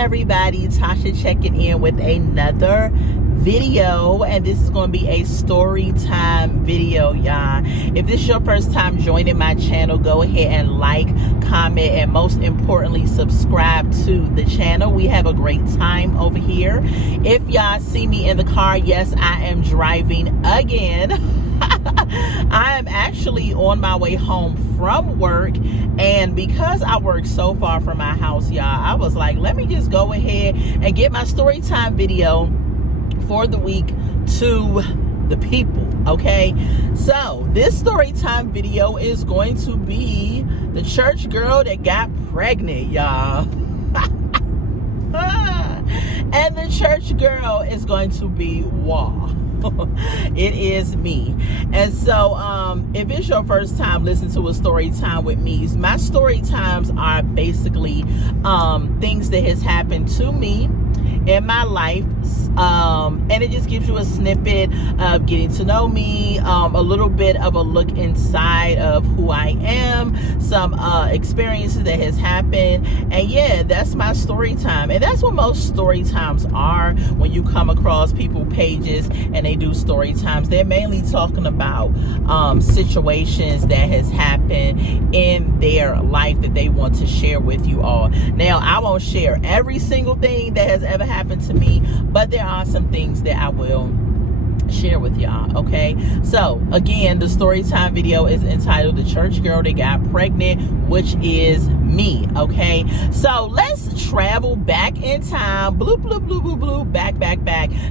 everybody, Tasha checking in with another video, and this is going to be a story time video, y'all. If this is your first time joining my channel, go ahead and like, comment, and most importantly subscribe to the channel. We have a great time over here. If y'all see me in the car, yes, I am driving again. I am actually on my way home from work, and because I work so far from my house, y'all, I was like, let me just go ahead and get my story time video for the week to the people. Okay, so this story time video is going to be the church girl that got pregnant, y'all. And the church girl is going to be Wah. It is me. And so if it's your first time listening to a story time with me, my story times are basically things that has happened to me in my life, and it just gives you a snippet of getting to know me, a little bit of a look inside of who I am, some experiences that has happened, and yeah, that's my story time. And that's what most story times are. When you come across people pages and they do story times, they're mainly talking about situations that has happened in their life that they want to share with you all. Now, I won't share every single thing that has ever happened to me, but there are some things that I will share with y'all. Okay, so again, the story time video is entitled The Church Girl That Got Pregnant, which is me. Okay, so let's travel back in time. Bloop, bloop, bloop, bloop, bloop. Back.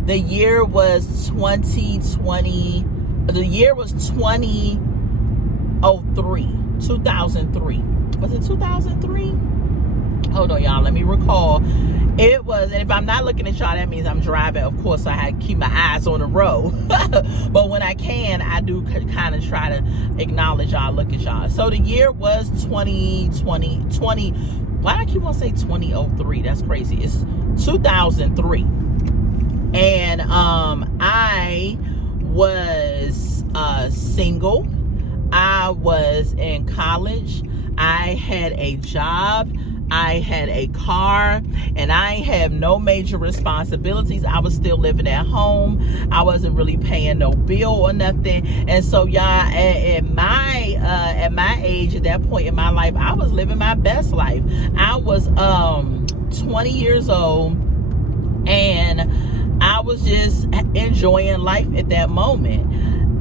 The year was 2020. The year was 2003. Was it 2003? Hold on, y'all, let me recall. It was, and if I'm not looking at y'all, that means I'm driving. Of course, I had to keep my eyes on the road. But when I can, I do kind of try to acknowledge y'all, look at y'all. So the year was 2020. Why do I keep on saying 2003? That's crazy. It's 2003. And I was single. I was in college. I had a job. I had a car, and I have no major responsibilities. I was still living at home. I wasn't really paying no bill or nothing. And so, y'all, at my age, at that point in my life, I was living my best life. I was 20 years old, and I was just enjoying life at that moment.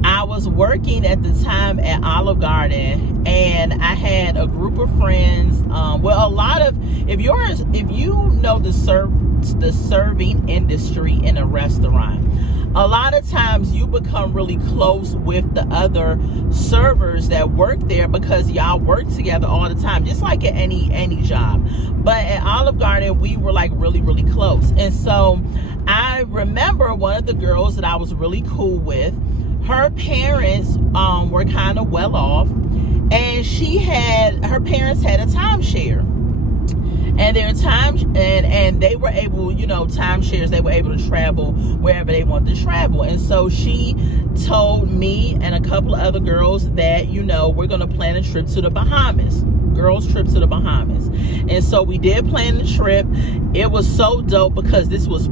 I was working at the time at Olive Garden, and I had a group of friends. Well, a lot of, if you know the serving industry in a restaurant, a lot of times you become really close with the other servers that work there because y'all work together all the time, just like at any job. But at Olive Garden, we were like really, really close. And so I remember one of the girls that I was really cool with, her parents were kind of well off, and her parents had a timeshare, and and they were able, timeshares, they were able to travel wherever they wanted to travel. And so she told me and a couple of other girls that, we're going to plan a trip to the Bahamas. Girls trip to the Bahamas. And so we did plan the trip. It was so dope because this was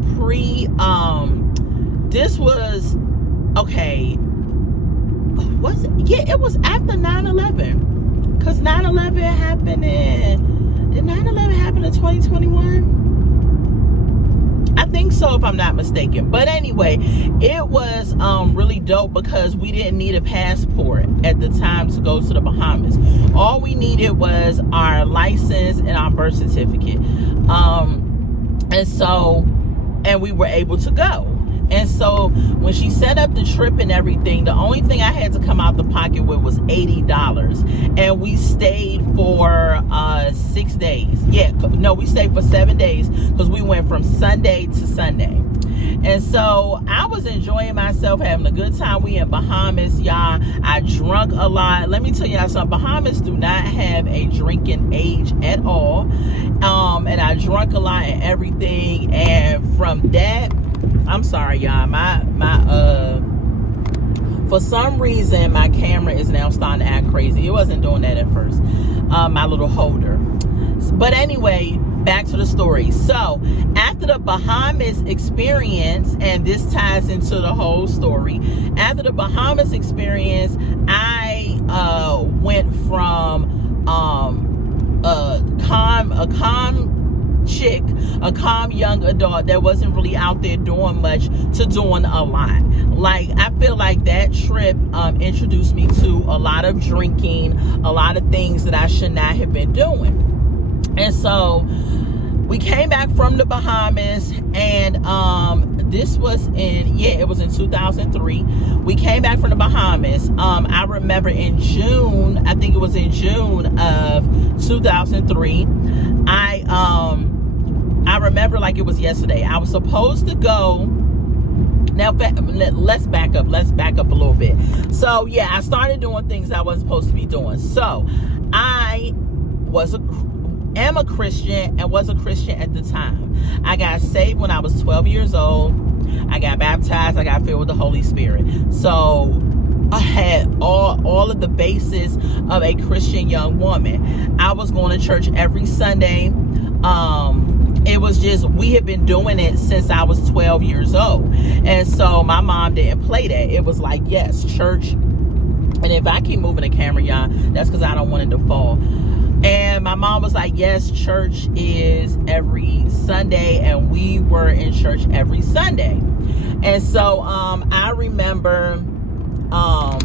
it was after 9/11, because 9/11 happened did 9/11 happen in 2021? I think so, if I'm not mistaken. But anyway, it was really dope because we didn't need a passport at the time to go to the Bahamas. All we needed was our license and our birth certificate, and we were able to go. And so when she set up the trip and everything, the only thing I had to come out the pocket with was $80. And we stayed for 6 days. We stayed for 7 days because we went from Sunday to Sunday. And so I was enjoying myself, having a good time. We in Bahamas, y'all. I drunk a lot. Let me tell y'all something. Bahamas do not have a drinking age at all. And I drunk a lot and everything. And from that, I'm sorry, y'all. For some reason, my camera is now starting to act crazy. It wasn't doing that at first. My little holder. But anyway, back to the story. So after the Bahamas experience, and this ties into the whole story, after the Bahamas experience, I went from a calm chick, a calm young adult that wasn't really out there doing much, to doing a lot. Like, I feel like that trip introduced me to a lot of drinking, a lot of things that I should not have been doing. And so we came back from the Bahamas, and this was it was in 2003. We came back from the Bahamas. I remember in June, I think it was in June of 2003, I remember like it was yesterday. I was supposed to go. Now, let's back up a little bit. So yeah, I started doing things I wasn't supposed to be doing. So I am a Christian and was a Christian at the time. I got saved when I was 12 years old. I got baptized. I got filled with the Holy Spirit. So I had all of the basis of a Christian young woman. I was going to church every Sunday. It was just, we had been doing it since I was 12 years old. And so my mom didn't play that. It was like, yes, church. And if I keep moving the camera, y'all, that's because I don't want it to fall. And my mom was like, yes, church is every Sunday. And we were in church every Sunday. And so I remember I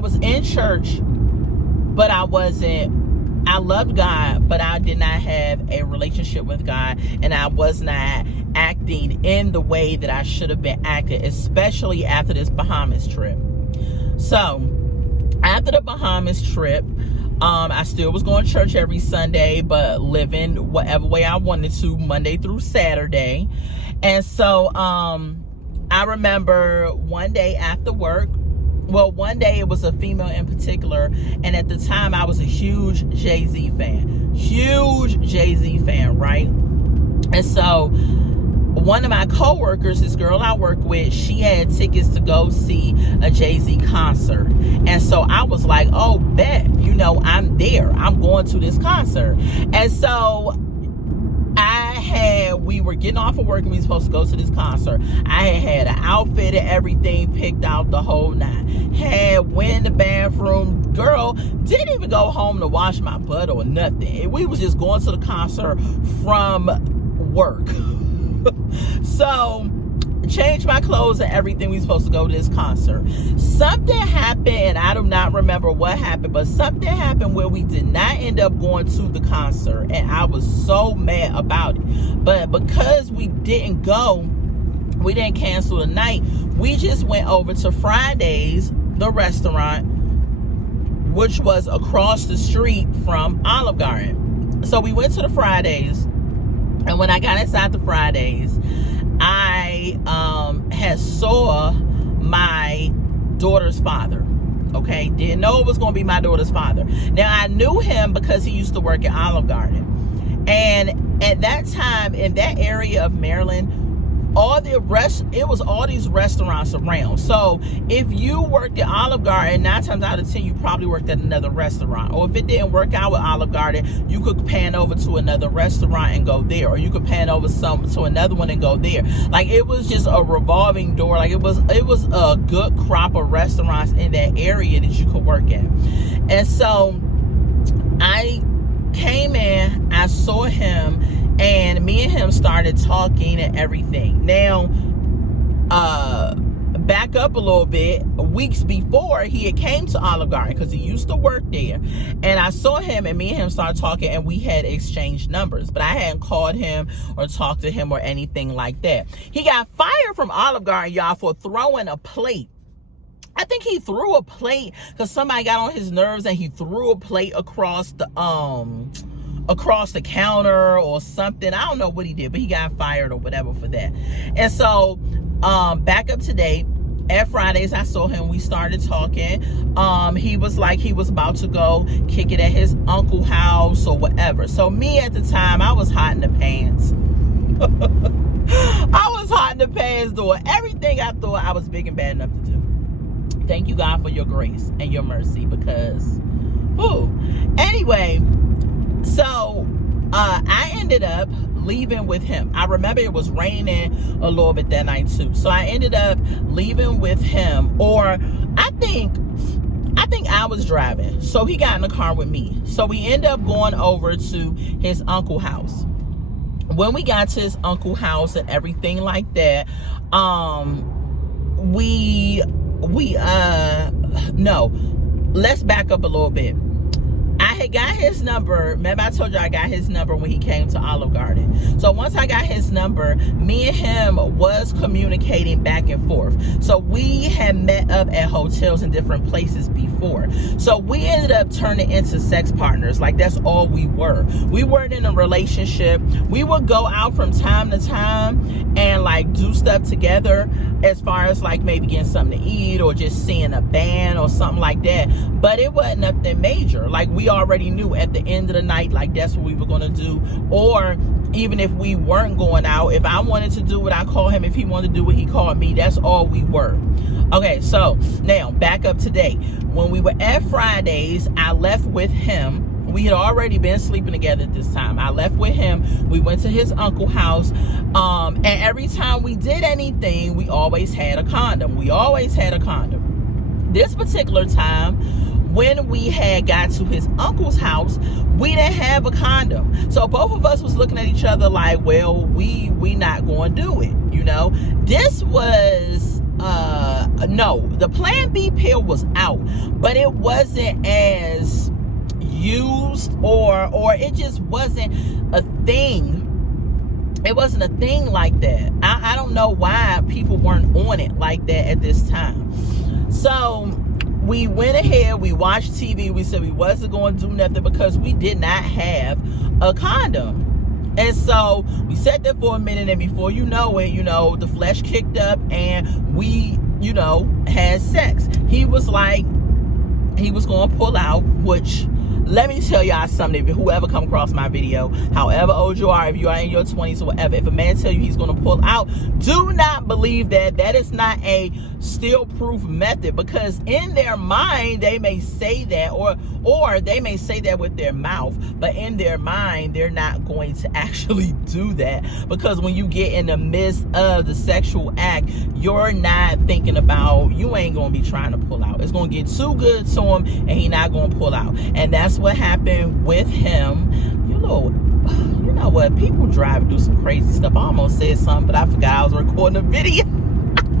was in church, but I loved God, but I did not have a relationship with God, and I was not acting in the way that I should have been acting, especially after this Bahamas trip. So after the Bahamas trip, I still was going to church every Sunday, but living whatever way I wanted to, Monday through Saturday. And so I remember one day after work, well, one day it was a female in particular, and at the time I was a huge Jay-Z fan, right? And so one of my co-workers, this girl I work with, she had tickets to go see a Jay-Z concert. And so I was like, oh, bet, I'm there. I'm going to this concert. And so we were getting off of work and we were supposed to go to this concert. I had an outfit and everything picked out, the whole nine. Went in the bathroom. Girl, didn't even go home to wash my butt or nothing. We was just going to the concert from work. So changed my clothes and everything. We supposed to go to this concert. Something happened, and I do not remember what happened, but something happened where we did not end up going to the concert, and I was so mad about it. But because we didn't go, we didn't cancel the night. We just went over to Fridays, the restaurant, which was across the street from Olive Garden. So we went to the Fridays, and when I got inside the Fridays, I had saw my daughter's father. Okay, didn't know it was going to be my daughter's father. Now, I knew him because he used to work at Olive Garden, and at that time in that area of Maryland, it was all these restaurants around. So if you worked at Olive Garden, 9 times out of 10 you probably worked at another restaurant. Or if it didn't work out with Olive Garden, you could pan over to another restaurant and go there, or you could pan over to another one and go there. Like, it was just a revolving door. Like, it was a good crop of restaurants in that area that you could work at. And so I came in, I saw him, and me and him started talking and everything. Now, back up a little bit, weeks before, he had came to Olive Garden because he used to work there. And I saw him, and me and him started talking, and we had exchanged numbers. But I hadn't called him or talked to him or anything like that. He got fired from Olive Garden, y'all, for throwing a plate. I think he threw a plate because somebody got on his nerves, and he threw a plate across the counter or something. I don't know what he did, but he got fired or whatever for that. And so back up to date, at Fridays I saw him, we started talking. He was like he was about to go kick it at his uncle's house or whatever. So me at the time, I was hot in the pants. I was hot in the pants doing everything I thought I was big and bad enough to do. Thank you, God, for your grace and your mercy, because anyway, so I ended up leaving with him. I remember it was raining a little bit that night too. So I ended up leaving with him, or I think I was driving. So he got in the car with me. So we ended up going over to his uncle's house. When we got to his uncle's house and everything like that, no, let's back up a little bit. I had got his number. Remember I told you I got his number when he came to Olive Garden. So once I got his number, me and him was communicating back and forth. So we had met up at hotels in different places before. So we ended up turning into sex partners. Like, that's all we were. We weren't in a relationship. We would go out from time to time and like do stuff together, as far as like maybe getting something to eat or just seeing a band or something like that. But it wasn't nothing major. Like, we already knew at the end of the night, like, that's what we were going to do. Or even if we weren't going out, if I wanted to do what I call him, if he wanted to do what he called me, that's all we were. Okay, so now back up today. When we were at Fridays, I left with him. We had already been sleeping together at this time. I left with him. We went to his uncle's house. And every time we did anything, we always had a condom. We always had a condom. This particular time, when we had got to his uncle's house, we didn't have a condom. So both of us was looking at each other like, well, we not going to do it, you know. This was, no, the Plan B pill was out, but it wasn't as used, or it just wasn't a thing. It wasn't a thing like that. I don't know why people weren't on it like that at this time. So we went ahead, we watched TV, we said we wasn't going to do nothing because we did not have a condom. And so we sat there for a minute, and before you know it, you know, the flesh kicked up and we, you know, had sex. He was like, he was going to pull out, which, let me tell y'all something. If whoever come across my video, however old you are, if you are in your 20s or whatever, if a man tell you he's going to pull out, do not believe that. That is not a still-proof method, because in their mind they may say that, or they may say that with their mouth, but in their mind they're not going to actually do that, because when you get in the midst of the sexual act, you're not thinking about, you ain't going to be trying to pull out. It's going to get too good to him and he not going to pull out. And that's what happened with him. You know what, people drive and do some crazy stuff. I almost said something, but I forgot I was recording a video.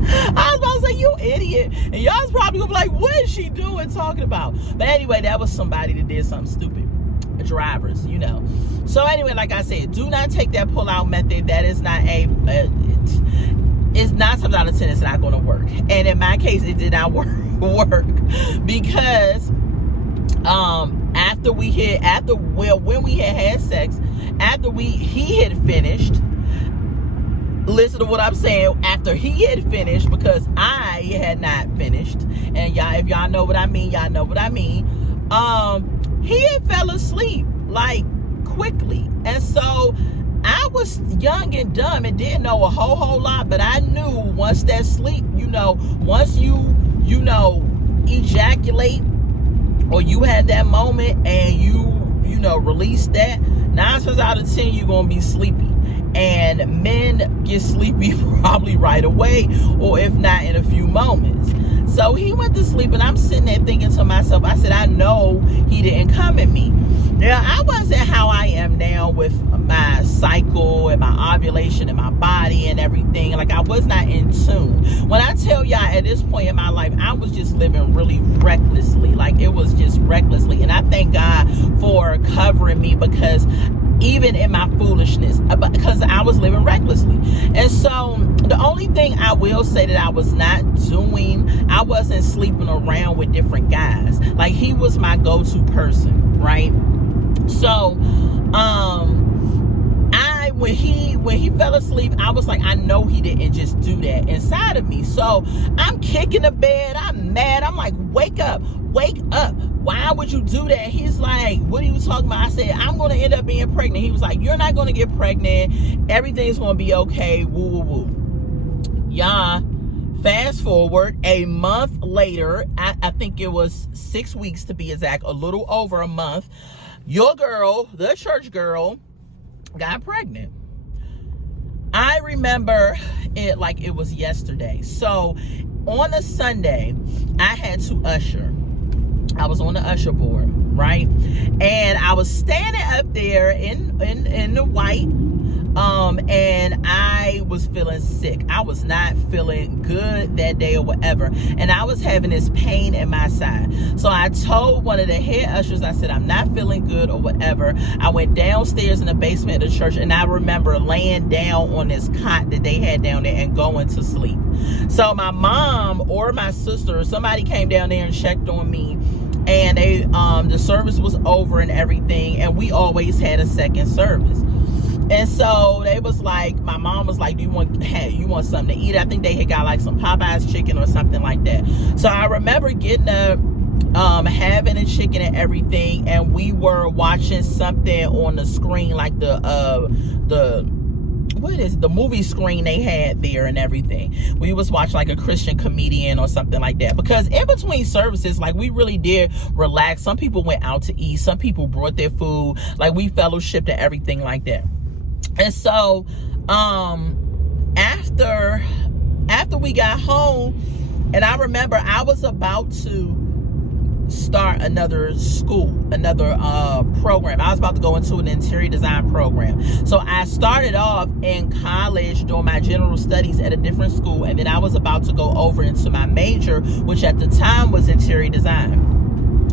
I was about to say, you idiot. And y'all's probably gonna be like, what is she doing, talking about? But anyway, that was somebody that did something stupid. Drivers, you know. So anyway, like I said, do not take that pull-out method. That is not it's 9 times out of 10, it's not going to work. And in my case, it did not work because when we had sex, after he had finished, listen to what I'm saying, after he had finished, because I had not finished, and y'all, if y'all know what I mean, y'all know what I mean, he had fell asleep, like, quickly. And so I was young and dumb and didn't know a whole lot, but I knew once that sleep, you know, once you ejaculate, or you had that moment and you release that, 9 times out of 10 you're gonna be sleepy. And men get sleepy probably right away, or if not, in a few moments. So he went to sleep, and I'm sitting there thinking to myself, I said, I know he didn't come at me. Now, I wasn't how I am now with my cycle and my ovulation and my body and everything. Like, I was not in tune. When I tell y'all, at this point in my life, I was just living really recklessly. Like, it was just recklessly. And I thank God for covering me, because even in my foolishness, because I was living recklessly. And so the only thing I will say that I was not doing, I wasn't sleeping around with different guys. Like, he was my go-to person, right? So when he fell asleep, I was like, I know he didn't just do that inside of me. So I'm kicking the bed, I'm mad, I'm like, wake up, why would you do that? He's like, what are you talking about? I said, I'm going to end up being pregnant. He was like, you're not going to get pregnant, everything's going to be okay, woo woo woo. Yeah. Fast forward a month later, I think it was 6 weeks to be exact, a little over a month, your girl, the church girl, got pregnant. I remember it like it was yesterday. So on a Sunday, I had to usher. I was on the usher board, right? And I was standing up there in the white, and I was feeling sick. I was not feeling good that day or whatever. And I was having this pain in my side. So I told one of the head ushers, I said, I'm not feeling good or whatever. I went downstairs in the basement of the church, and I remember laying down on this cot that they had down there and going to sleep. So my mom or my sister or somebody came down there and checked on me, and they the service was over and everything, and we always had a second service. And so they was like, my mom was like, do you want something to eat? I think they had got like some Popeyes chicken or something like that. So I remember getting up, having a chicken and everything, and we were watching something on the screen, like the movie screen they had there and everything. We was watching like a Christian comedian or something like that, because in between services, like, we really did relax. Some people went out to eat, some people brought their food, like we fellowshipped and everything like that. And so after we got home, and I remember I was about to start another program. I was about to go into an interior design program. So I started off in college doing my general studies at a different school, and then I was about to go over into my major, which at the time was interior design.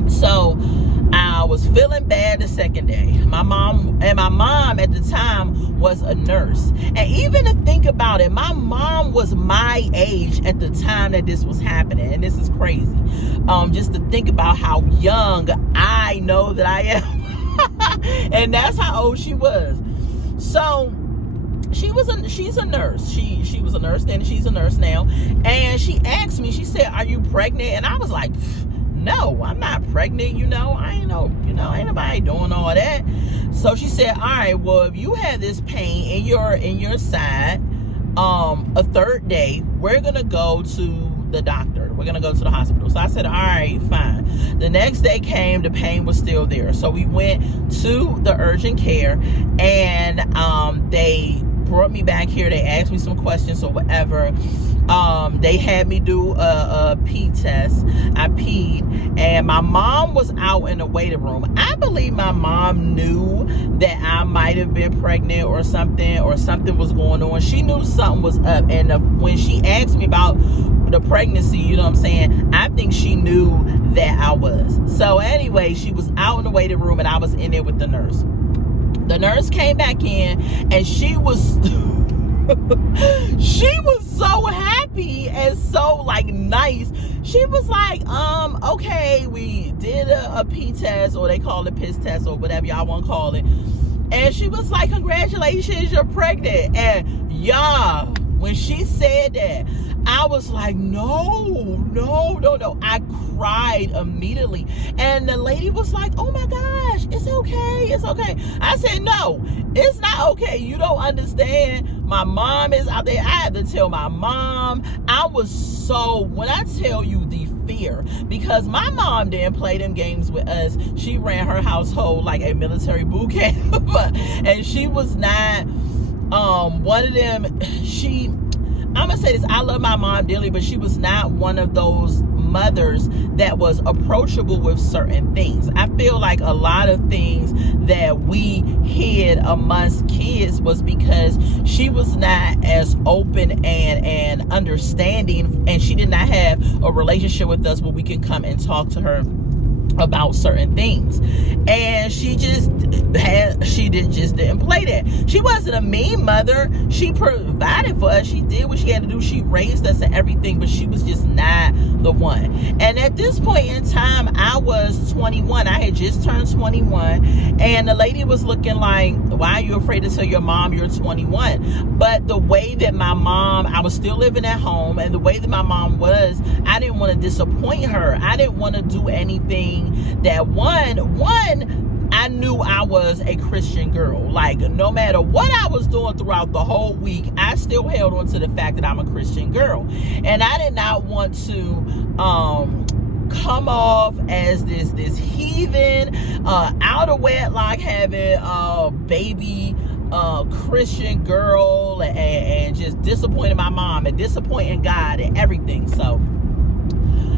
So I was feeling bad the second day. My mom at the time was a nurse. And even to think about it, my mom was my age at the time that this was happening. And this is crazy. Just to think about how young I know that I am. And that's how old she was. So she's a nurse. She was a nurse then, she's a nurse now. And she asked me, she said, "Are you pregnant?" And I was like, "No, I'm not pregnant. Ain't nobody doing all that." So she said, "All right, well, if you have this pain in your side, a third day, we're gonna go to the doctor. We're gonna go to the hospital." So I said, "All right, fine." The next day came, the pain was still there. So we went to the urgent care, and they brought me back here. They asked me some questions or whatever. They had me do a pee test. I peed, and my mom was out in the waiting room. I believe my mom knew that I might have been pregnant or something was going on. She knew something was up, and when she asked me about the pregnancy, you know what I'm saying, I think she knew that I was. So anyway, she was out in the waiting room, and I was in there with the nurse. The nurse came back in, and she was she was so happy and so like nice. She was like, okay, we did a pee test, or they call it piss test, or whatever y'all want to call it. And she was like, "Congratulations, you're pregnant." And y'all, when she said that, I was like, no. I cried immediately. And the lady was like, "Oh my gosh, it's okay. I said, "No, it's not okay. You don't understand. My mom is out there." I had to tell my mom. I was so, when I tell you the fear, because my mom didn't play them games with us. She ran her household like a military boot camp. And she was not one of them. I'm gonna say this, I love my mom dearly, but she was not one of those mothers that was approachable with certain things. I feel like a lot of things that we hid amongst kids was because she was not as open and understanding, and she did not have a relationship with us where we can come and talk to her about certain things. And she just didn't play that. She wasn't a mean mother. She provided for us. She did what she had to do. She raised us and everything, but she was just not the one. And at this point in time, I was 21. I had just turned 21, and the lady was looking like, "Why are you afraid to tell your mom you're 21?" But the way that my mom, I was still living at home, and the way that my mom was, I didn't want to disappoint her. I didn't want to do anything that I knew I was a Christian girl. Like, no matter what I was doing throughout the whole week, I still held on to the fact that I'm a Christian girl. And I did not want to come off as this heathen, out of wedlock having baby Christian girl, and just disappointing my mom and disappointing God and everything. So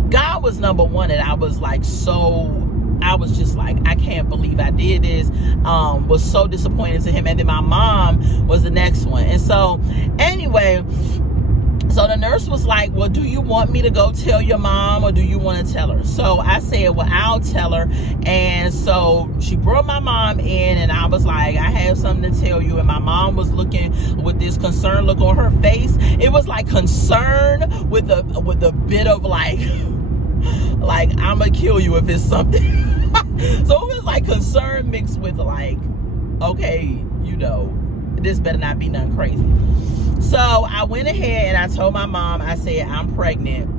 God was number one, and I was just like, I can't believe I did this. Was so disappointed to him. And then my mom was the next one. And so anyway, so the nurse was like, well, do you want me to go tell your mom, or do you want to tell her? So I said, well, I'll tell her. And so she brought my mom in, and I was like, I have something to tell you. And my mom was looking with this concerned look on her face. It was like concern with a bit of like I'm gonna kill you if it's something. So it was like concern mixed with like, okay, this better not be nothing crazy. So I went ahead and I told my mom, I said, I'm pregnant.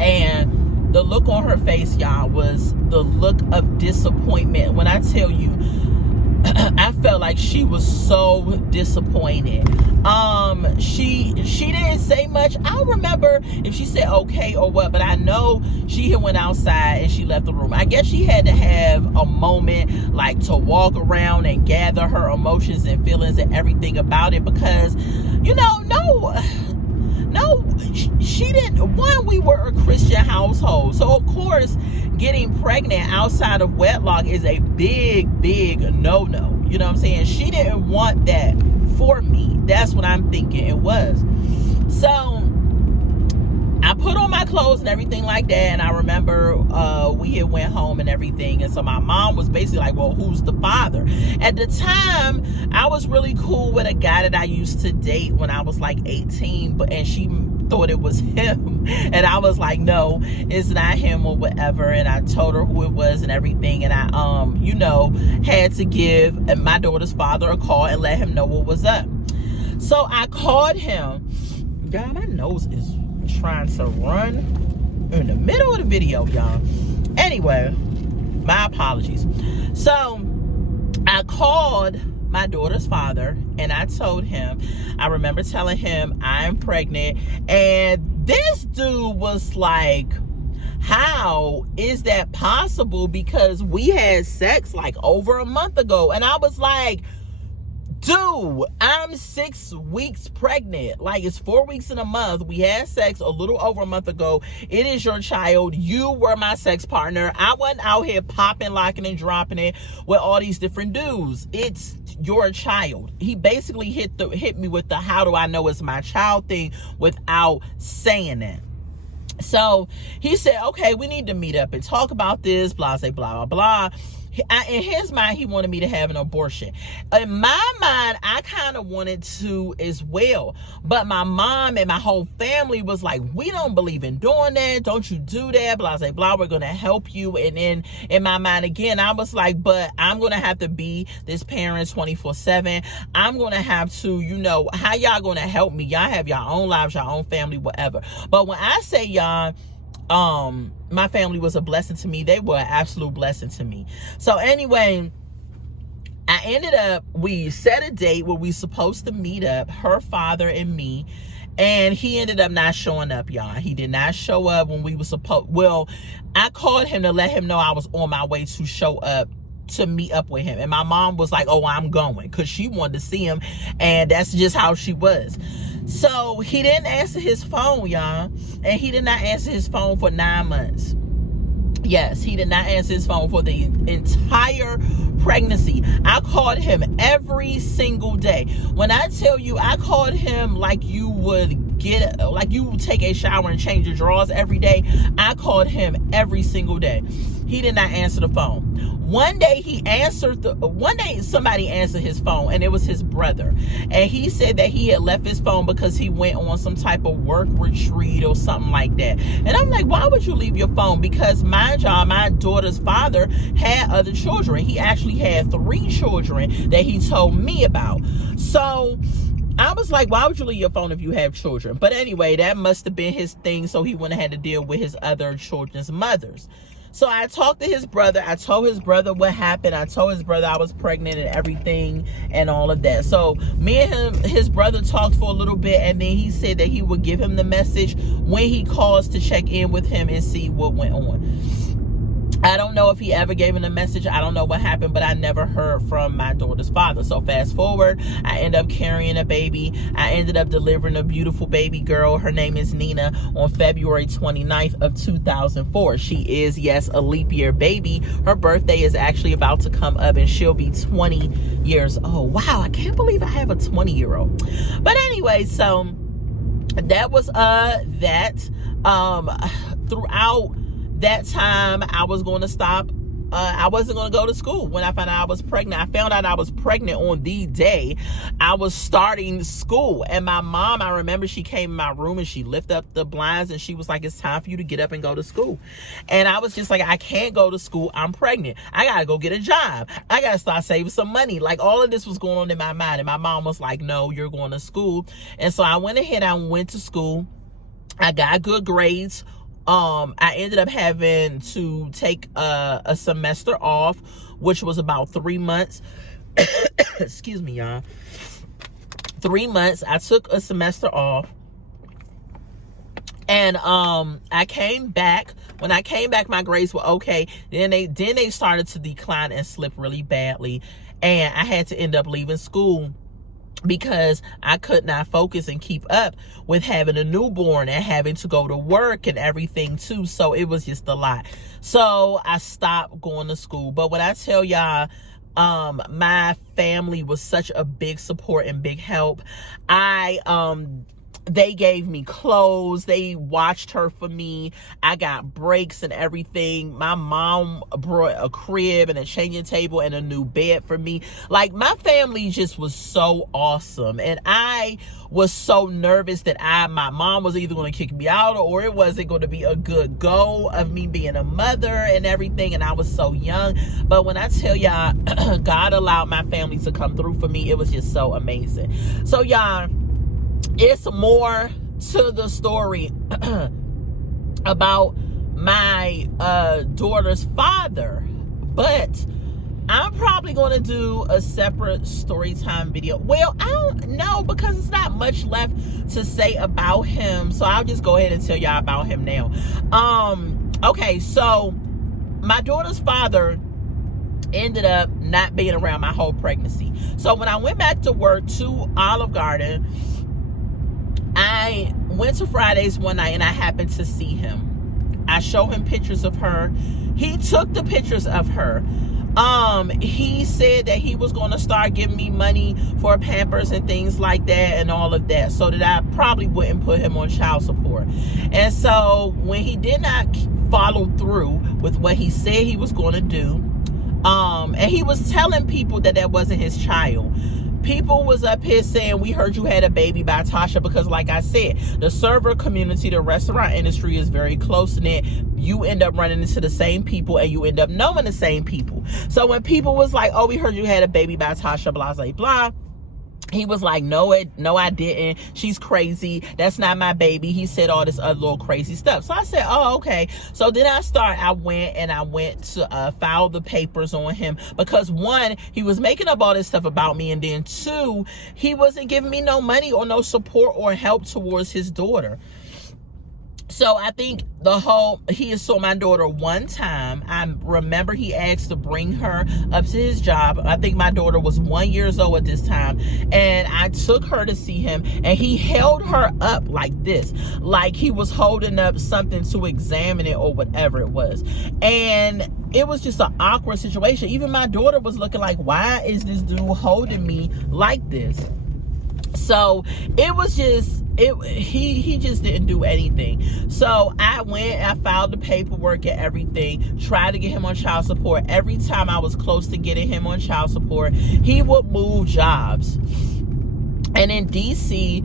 And the look on her face, y'all, was the look of disappointment. When I tell you, I felt like she was so disappointed. She didn't say much. I don't remember if she said okay or what, but I know she had went outside and she left the room. I guess she had to have a moment like to walk around and gather her emotions and feelings and everything about it, because she didn't. One, we were a Christian household, so of course getting pregnant outside of wedlock is a big no-no. You know what I'm saying? She didn't want that for me. That's what I'm thinking it was. So I put on my clothes and everything like that, and I remember we had went home and everything, and so my mom was basically like, well, who's the father? At the time, I was really cool with a guy that I used to date when I was like 18, and she thought it was him, and I was like, no, it's not him or whatever. And I told her who it was and everything, and I had to give my daughter's father a call and let him know what was up. So I called him. God, my nose is trying to run in the middle of the video, y'all. Anyway, my apologies. So I called my daughter's father, and I told him, I remember telling him I'm pregnant, and this dude was like, how is that possible? Because we had sex like over a month ago. And I was like, dude, I'm 6 weeks pregnant. Like, it's 4 weeks in a month. We had sex a little over a month ago. It is your child. You were my sex partner. I wasn't out here popping, locking, and dropping it with all these different dudes. It's your child. He basically hit me with the how do I know it's my child thing without saying that. So he said, okay, we need to meet up and talk about this, blah, blah, blah, blah. In his mind, he wanted me to have an abortion. In my mind, I kind of wanted to as well. But my mom and my whole family was like, we don't believe in doing that. Don't you do that, blah, blah, blah. We're going to help you. And then in my mind, again, I was like, but I'm going to have to be this parent 24/7. I'm going to have to, how y'all going to help me? Y'all have your own lives, your own family, whatever. But when I say y'all, my family was a blessing to me. They were an absolute blessing to me. So anyway, I ended up, we set a date where we supposed to meet up, her father and me, and he ended up not showing up, y'all. He did not show up when we were supposed, well, I called him to let him know I was on my way to show up to meet up with him. And my mom was like, oh, I'm going, because she wanted to see him, and that's just how she was. So he didn't answer his phone, y'all. And he did not answer his phone for 9 months. Yes, he did not answer his phone for the entire pregnancy. I called him every single day. When I tell you, I called him like you would take a shower and change your drawers every day. I called him every single day. He did not answer the phone. One day somebody answered his phone, and it was his brother. And he said that he had left his phone because he went on some type of work retreat or something like that. And I'm like, why would you leave your phone? Because my daughter's father had other children. He actually had 3 children that he told me about. So I was like, why would you leave your phone if you have children? But anyway, that must have been his thing, so he wouldn't have had to deal with his other children's mothers. So I talked to his brother. I told his brother what happened. I told his brother I was pregnant and everything and all of that. So me and his brother talked for a little bit, and then he said that he would give him the message when he calls to check in with him and see what went on. I don't know if he ever gave him a message. I don't know what happened, but I never heard from my daughter's father. So fast forward, I end up carrying a baby. I ended up delivering a beautiful baby girl. Her name is Nina on February 29th of 2004. She is, yes, a leap year baby. Her birthday is actually about to come up, and she'll be 20 years old. Wow, I can't believe I have a 20-year-old. But anyway, so that was that. Throughout that time, I was going to stop. I wasn't going to go to school when I found out I was pregnant. I found out I was pregnant on the day I was starting school. And my mom, I remember she came in my room and she lifted up the blinds and she was like, it's time for you to get up and go to school. And I was just like, I can't go to school. I'm pregnant. I got to go get a job. I got to start saving some money. Like, all of this was going on in my mind. And my mom was like, no, you're going to school. And so I went ahead and went to school. I got good grades. I ended up having to take a semester off, which was about 3 months. Excuse me, y'all. 3 months. I took a semester off. And I came back. When I came back, my grades were okay. Then they started to decline and slip really badly. And I had to end up leaving school because I could not focus and keep up with having a newborn and having to go to work and everything too. So it was just a lot. So I stopped going to school. But when I tell y'all, my family was such a big support and big help. They gave me clothes. They watched her for me. I got breaks and everything. My mom brought a crib and a changing table and a new bed for me. Like, my family just was so awesome. And I was so nervous that my mom was either going to kick me out or it wasn't going to be a good go of me being a mother and everything. And I was so young. But when I tell y'all, God allowed my family to come through for me, it was just so amazing. So y'all, it's more to the story about my daughter's father, but I'm probably going to do a separate story time video. Well, I don't know, because it's not much left to say about him, so I'll just go ahead and tell y'all about him now. Okay, so my daughter's father ended up not being around my whole pregnancy. So when I went back to work to Olive Garden, I went to Fridays one night and I happened to see him. I showed him pictures of her. He took the pictures of her. He said that he was going to start giving me money for Pampers and things like that and all of that, so that I probably wouldn't put him on child support. And so when he did not follow through with what he said he was going to do, and he was telling people that that wasn't his child. People was up here saying, we heard you had a baby by Tasha, because like I said, the server community, the restaurant industry is very close-knit. You end up running into the same people and you end up knowing the same people. So when people was like, oh, we heard you had a baby by Tasha, blah, blah, blah, he was like, no, I didn't. She's crazy. That's not my baby. He said all this other little crazy stuff. So I said, oh, okay. So then I went to file the papers on him, because one, he was making up all this stuff about me, and then two, he wasn't giving me no money or no support or help towards his daughter. So I think he saw my daughter one time. I remember he asked to bring her up to his job. I think my daughter was 1 year old at this time. And I took her to see him, and he held her up like this, like he was holding up something to examine it or whatever it was. And it was just an awkward situation. Even my daughter was looking like, why is this dude holding me like this? So it was just, he just didn't do anything. So I filed the paperwork and everything, tried to get him on child support. Every time I was close to getting him on child support, he would move jobs. And in DC,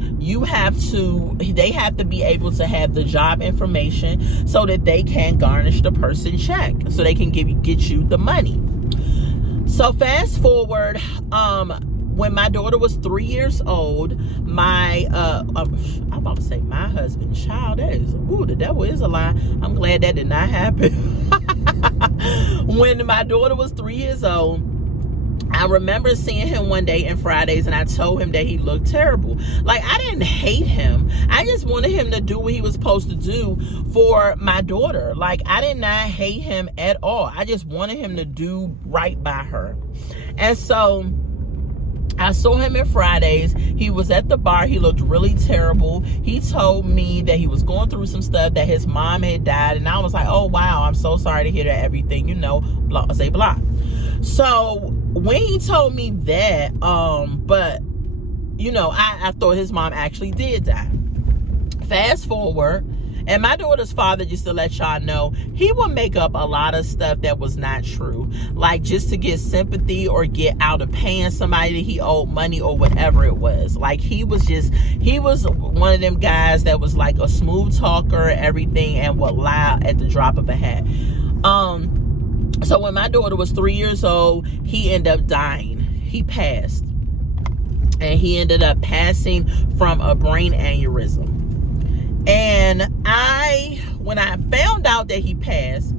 they have to be able to have the job information so that they can garnish the person check, so they can get you the money. So fast forward, when my daughter was 3 years old, I'm about to say my husband's child. The devil is a lie. I'm glad that did not happen. When my daughter was 3 years old, I remember seeing him one day in Fridays, and I told him that he looked terrible. Like, I didn't hate him. I just wanted him to do what he was supposed to do for my daughter. Like, I did not hate him at all. I just wanted him to do right by her. And so I saw him in Fridays. He was at the bar. He looked really terrible. He told me that he was going through some stuff, that his mom had died. And I was like, oh, wow, I'm so sorry to hear that, everything, blah, say blah. So when he told me that, but, I thought his mom actually did die. Fast forward, and my daughter's father, just to let y'all know, he would make up a lot of stuff that was not true. Like, just to get sympathy or get out of paying somebody that he owed money or whatever it was. Like, he was one of them guys that was like a smooth talker, everything, and would lie at the drop of a hat. So when my daughter was 3 years old, he ended up dying. He passed. And he ended up passing from a brain aneurysm. And when I found out that he passed,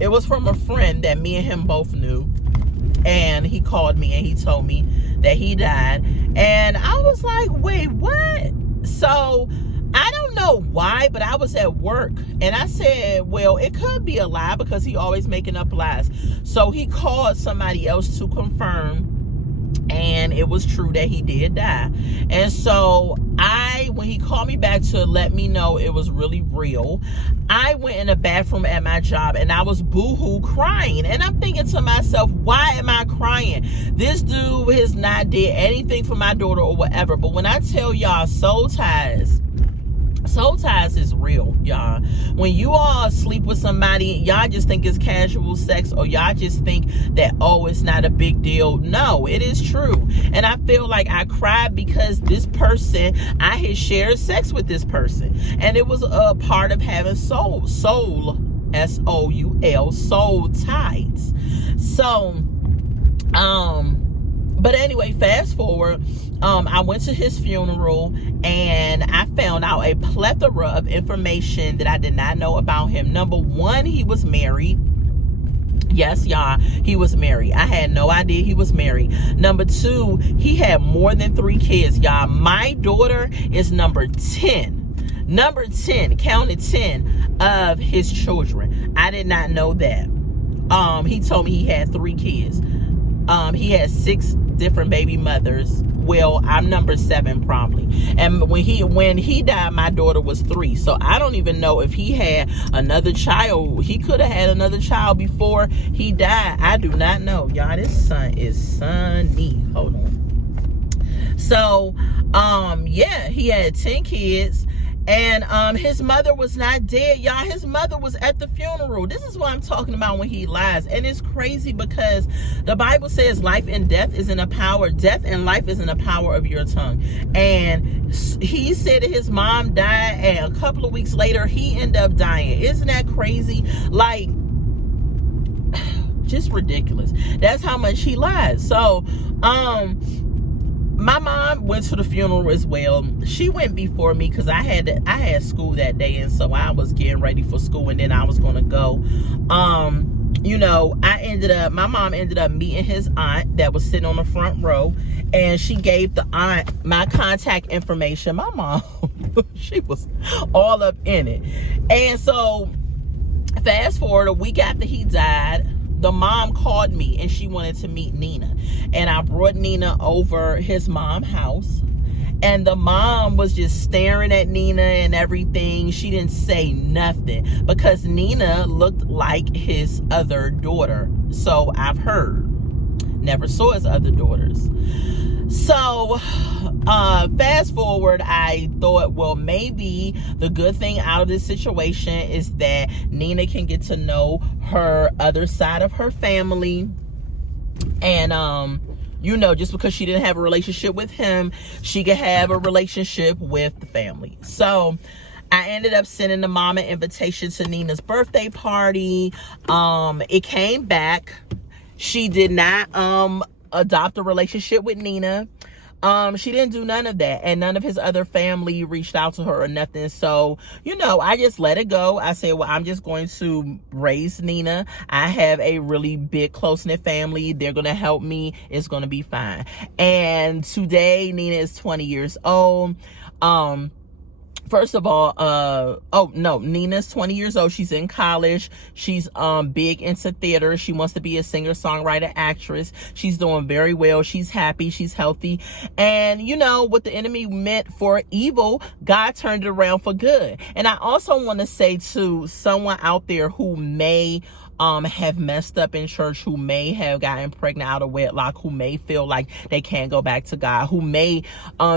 it was from a friend that me and him both knew. And he called me and he told me that he died. And I was like, wait, what? So I don't know why, but I was at work and I said, well, it could be a lie because he always making up lies. So he called somebody else to confirm, and it was true that he did die. And so when he called me back to let me know it was really real, I went in the bathroom at my job and I was boohoo crying. And I'm thinking to myself, why am I crying? This dude has not did anything for my daughter or whatever. But when I tell y'all, soul ties is real, y'all. When you all sleep with somebody, y'all just think it's casual sex, or y'all just think that, oh, it's not a big deal. No, it is true. And I feel like I cried because this person, I had shared sex with this person, and it was a part of having soul, S-O-U-L, soul ties. So, but anyway, fast forward, I went to his funeral and I found out a plethora of information that I did not know about him. Number one, he was married. Yes, y'all, he was married. I had no idea he was married. Number two, he had more than 3 kids, y'all. My daughter is number 10. Number 10, counted 10 of his children. I did not know that. He told me he had 3 kids. He had 6 different baby mothers. Well, I'm number 7 probably. And when he died, my daughter was 3. So I don't even know if he had another child. He could have had another child before he died. I do not know. Y'all, this son is sunny. Hold on. So, yeah, he had 10 kids. And his mother was not dead, y'all. His mother was at the funeral. This is what I'm talking about when he lies. And it's crazy because the Bible says life and death is in the power. Death and life is in the power of your tongue. And he said that his mom died, and a couple of weeks later, he ended up dying. Isn't that crazy? Like, just ridiculous. That's how much he lies. So, my mom went to the funeral as well. She went before me because I had school that day, and so I was getting ready for school, and then I was gonna go. My mom ended up meeting his aunt that was sitting on the front row, and she gave the aunt my contact information. My mom, she was all up in it. And so fast forward, a week after he died, the mom called me and she wanted to meet Nina. And I brought Nina over his mom's house. And the mom was just staring at Nina and everything. She didn't say nothing because Nina looked like his other daughter. So I've heard. Never saw his other daughters. So fast forward, I thought, well, maybe the good thing out of this situation is that Nina can get to know her other side of her family. And just because she didn't have a relationship with him, she could have a relationship with the family. So I ended up sending the mom an invitation to Nina's birthday party. It came back. She did not adopt a relationship with Nina. She didn't do none of that, and none of his other family reached out to her or nothing. So, I just let it go. I said, well, I'm just going to raise Nina. I have a really big, close-knit family. They're going to help me. It's going to be fine. And today, Nina is 20 years old. First of all, Nina's 20 years old. She's in college. She's big into theater. She wants to be a singer, songwriter, actress. She's doing very well. She's happy. She's healthy. And what the enemy meant for evil, God turned it around for good. And I also want to say to someone out there who may have messed up in church, who may have gotten pregnant out of wedlock, who may feel like they can't go back to God, who may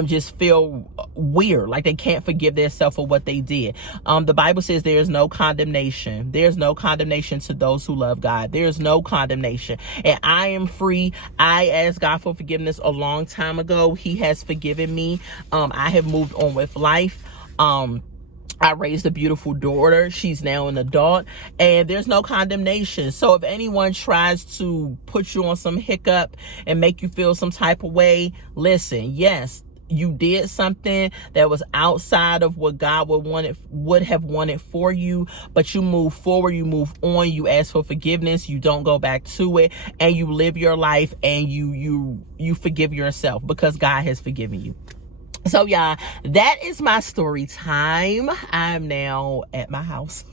just feel weird, like they can't forgive themselves for what they did. The Bible says there is no condemnation. There's no condemnation to those who love God. There's no condemnation. And I am free. I asked God for forgiveness a long time ago. He has forgiven me. I have moved on with life. I raised a beautiful daughter. She's now an adult, and there's no condemnation. So if anyone tries to put you on some hiccup and make you feel some type of way, listen, yes, you did something that was outside of what God would have wanted for you, but you move forward, you move on, you ask for forgiveness, you don't go back to it, and you live your life, and you forgive yourself because God has forgiven you. So y'all, that is my story time. I'm now at my house.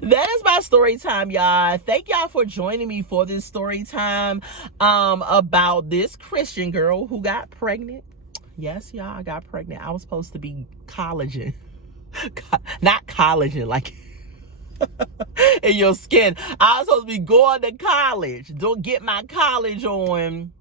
That is my story time, y'all. Thank y'all for joining me for this story time about this Christian girl who got pregnant. Yes, y'all, I got pregnant. I was supposed to be collagen. Not collagen, like in your skin. I was supposed to be going to college. Don't get my college on.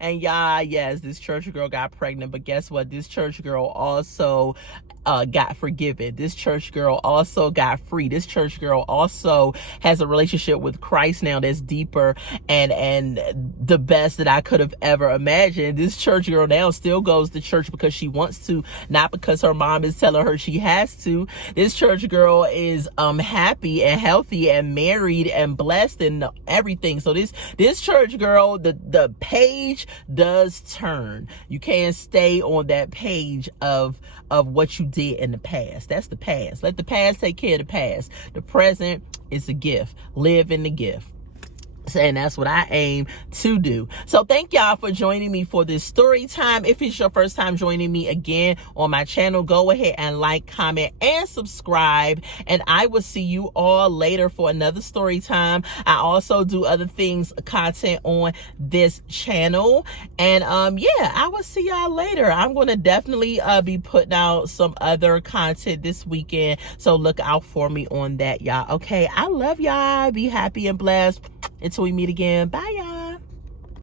And y'all, yes, this church girl got pregnant, but guess what? This church girl also got forgiven. This church girl also got free. This church girl also has a relationship with Christ now that's deeper and the best that I could have ever imagined. This church girl now still goes to church because she wants to, not because her mom is telling her she has to. This church girl is happy and healthy and married and blessed and everything. So this church girl, the page does turn. You can't stay on that page of what you did in the past. That's the past. Let the past take care of the past. The present is a gift. Live in the gift. And that's what I aim to do. So thank y'all for joining me for this story time. If it's your first time joining me again on my channel, go ahead and like, comment, and subscribe. And I will see you all later for another story time. I also do other things, content on this channel. And yeah, I will see y'all later. I'm going to definitely be putting out some other content this weekend. So look out for me on that, y'all. Okay, I love y'all. Be happy and blessed. Until we meet again. Bye, y'all.